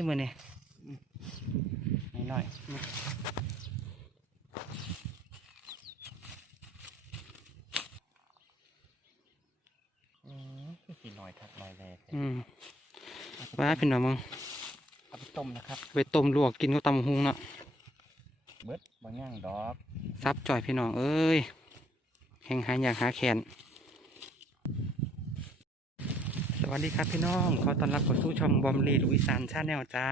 ยมือนี่หน่อยอืมคือสีหน่อยทักหน่อยแรกอืมว่าพี่น้องมึงเอาไปต้มนะครับไปต้มลวกกินก็ตำหุงเนาะเบิดบางย่างดอกซับจ่อยพี่น้องเอ้ยแห่งหาอยากหาแขนส วัสดีครับพี่น้องขอต้อนรับเข้าสู่ช่องบอมลีลุยสานชาแนลจ้า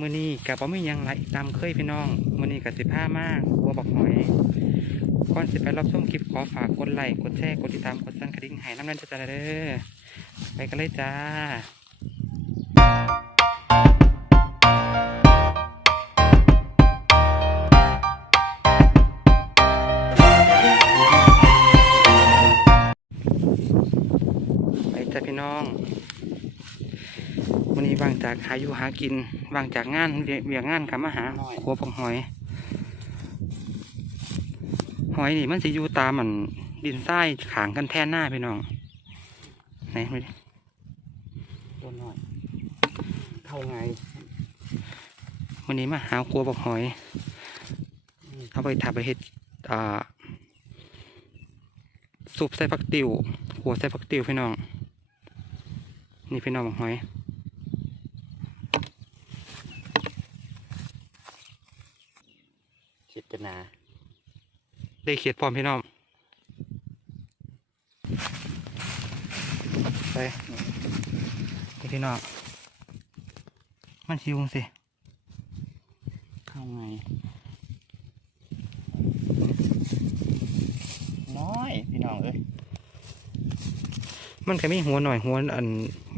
มื่อนี้กับบ่มีหยังไรตามเคยพี่น้องมื่อนี้กับสิบห้ามากบัวบักหอยก่อนสิไปรับชมคลิปขอฝากกดไลค์กดแชร์กดติดตามกดสั่นกระดิ่งหายน้ำนั่นจะจ้าเด้อไปกันเลยจ้า วันนี้ว่างจากหาอยู่หากินว่างจากงานเวียเวียกงานกลับมาหาขัวปองหอย หอยนี่มันสิอยู่ตามมันดินทรายขางกันแท่นหน้าพี่น้องไหนมาดิตัวหน่อยเข้าไงวันนี้มาหาขัวปองหอย เอาไปถับไปเฮ็ดอ่าซุปใส่ฟักติวขัวใส่ฟักติวพี่น้อง นี่พี่น้องปองหอย จิตนาได้เขียดพร้อมพี่น้องไปนี่พี่น้องมันชิวสิเข้าไงน้อยพี่น้องเอ้ยมันก็มีหัวหน่อยหัวอัน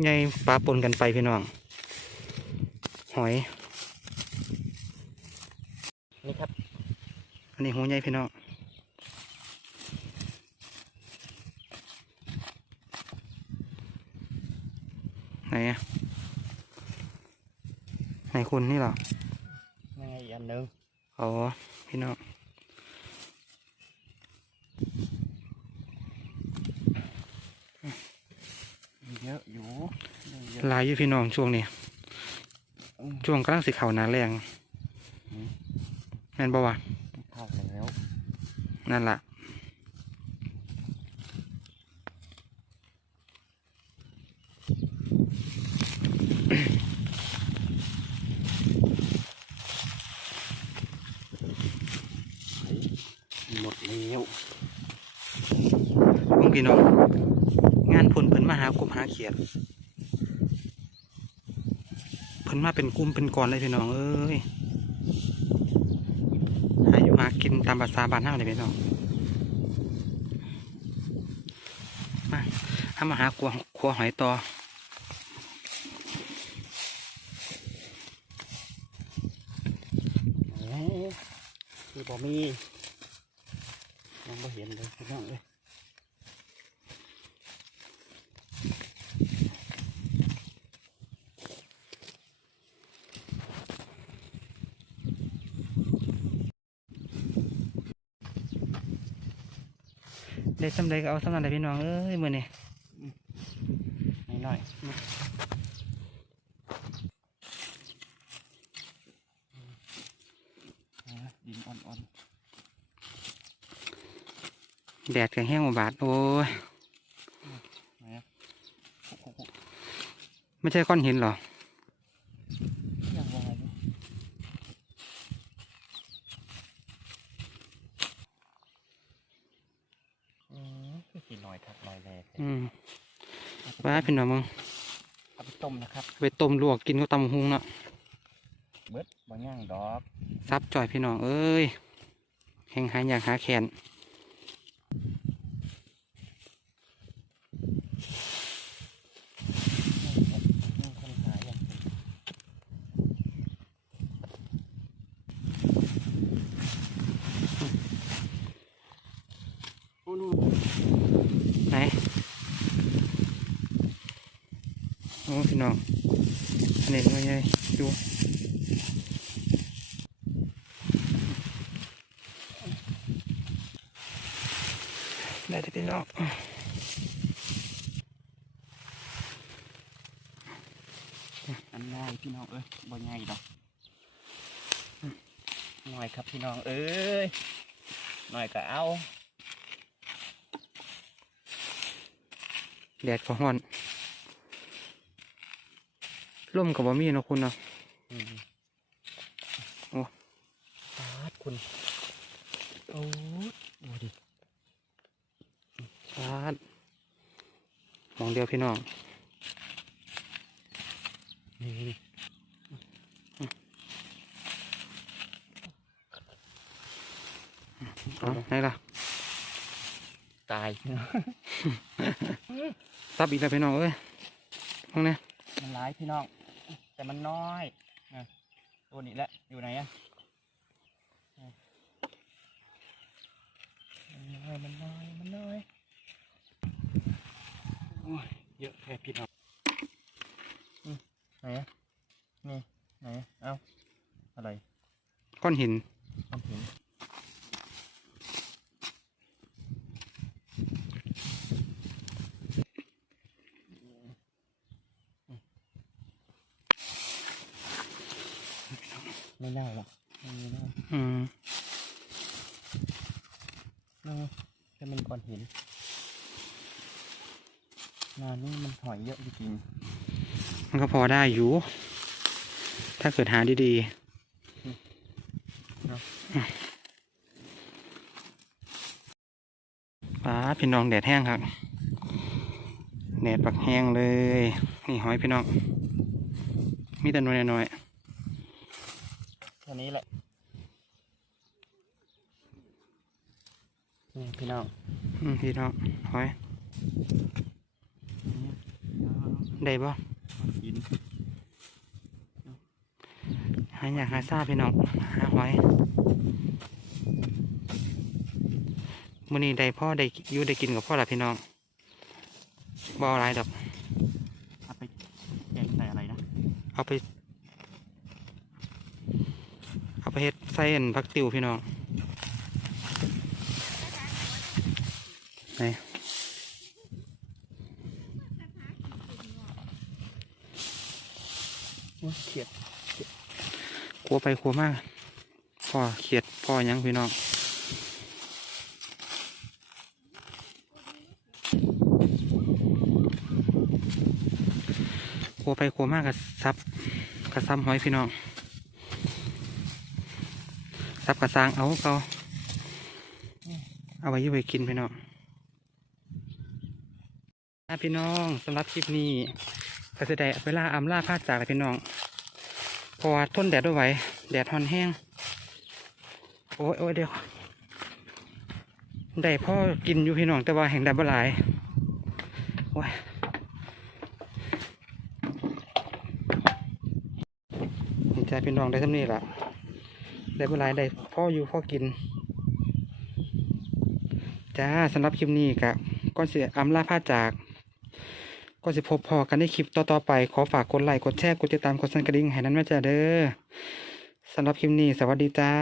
ใหญ่ปลาปนกันไปพี่น้อง หอย นี่ครับ อันนี้หัวใหญ่พี่น้องไหนอะไหนคุณนี่เหรอยังไงอีกอันหนึงอ๋อพี่น้องมีเยอะอยู่มีเยอะหลายอยู่พี่น้องช่วงนี้อืมช่วงกำลังสิเข่าหนาแรงอืมแม่นบ่วะเข้าแล้ว นั่นล่ะหมดแล้วลุงพี่น้องงานพุ่นเพิ่นมาหากลุ่มหาเขียดเพิ่นมาเป็นกลุ่มเป็นก้อนเลยพี่น้องเอ้ย หากินตามภาษาบ้านเฮาเลยพี่น้องมาถ้ามาหาครัวครัวหอยต่อคือบ่มียังบ่เห็นเลยพี่น้องเลย ได้สำเร็จก็เอาสำนันเลยพี่น้องเอ้ยมื้อนี้หน่อยอ่าดินอ่อนแดดก็แห้งบาดโอ้ยๆนะโอ้โหไม่ใช่ก้อนหินหรอ ยังวายอยู่อืม คือสีหน่อยทักหน่อยแรกอืมว่าพี่น้องมึงเอาไปต้มนะครับไปต้มลวกกินก็ตำหุงเนาะเบิดบางย่างดอกซับจ่อยพี่น้องเอ้ยแห่งหาอยากหาแขน มีคนขายอย่างโอ้นู่น ไหน โอ้พี่น้องอันนี้มันไงดูได้แต่พี่น้องอันง่ายพี่น้องเอ้ยบ่ง่ายดอกหน่อยครับพี่น้องเอ้ยหน่อยก็เอา แดดก็ร้อนลมกับบ่มีเนาะคุณเนาะอืมโอ้ปาดคุณโอ้ยโอ้ดิชาดมองเดียวพี่น้องนี่เอ๋อไหนล่ะ ตายพี่น้องซับอีกแล้วพี่น้องเอ้ยมองเนี่ยมันร้ายพี่น้อง แต่มันน้อยนะตัวนี้แหละอยู่ไหนอะมันน้อยมันน้อยมันน้อยโอ้ยเยอะแค่พี่น้องอืมไหนอะนี่ไหนอะเอ้าอะไรก้อนหินมันเห็น ไม่เน่าหรอกไม่เน่าอืมเน่าแค่มันก้อนหินงานนี้มันหอยเยอะจริงมันก็พอได้อยู่ ถ้าเกิดหาดีเนาะๆป้าดพี่น้องแดดแห้งครับ แดดปักแห้งเลย นี่หอยพี่น้อง มีแต่น้อยน้อยๆ แค่นี้แหละ นี่พี่น้องๆอืมพี่น้องหอยได้บ่หินหาอยากหาซาพี่น้องหาหอยมื้อนี้ได้พ่อได้อยู่ได้กินกับพ่อละพี่น้องบ่เอาหลายดอกเอาไปแกงใส่อะไรนะ เอาไป เอาไปเฮ็ดใส่อันผักติวพี่น้องไหนเขียดกลัวไปกลัวมากพ่อเขียดพ่อยังพี่น้องกลัวไปกลัวมากกับซับกับซ้ำหอยพี่น้อง ซับกับซางเอาเขาเอาไว้อยี่ไว้กินพี่น้องอะพี่น้องสำหรับคลิปนี้ก็จะได้เวลาอำลาพาจากแล้วพี่น้องเพราะว่าทนแดดด้วยไหวแดดทอนแห้ง โอ้ยโอ้ยเดี๋ยวได้พ่อกินอยู่พี่น้องแต่ว่าแห่งได้บ่หลายโอ้ยดีใจพี่น้องได้ทำนี่ละ ได้บ่หลายได้พ่ออยู่พ่อกิน จ้าสำหรับคลิปนี้กะก่อนเสียอำลาพาจากก็สิพบพอกันในคลิปต่อๆไป ขอฝากกดไลค์กดแชร์กดติดตามกดสั่นกระดิ่งให้นั้นแม่จ้าเด้อสำหรับคลิปนี้ สวัสดีจ้า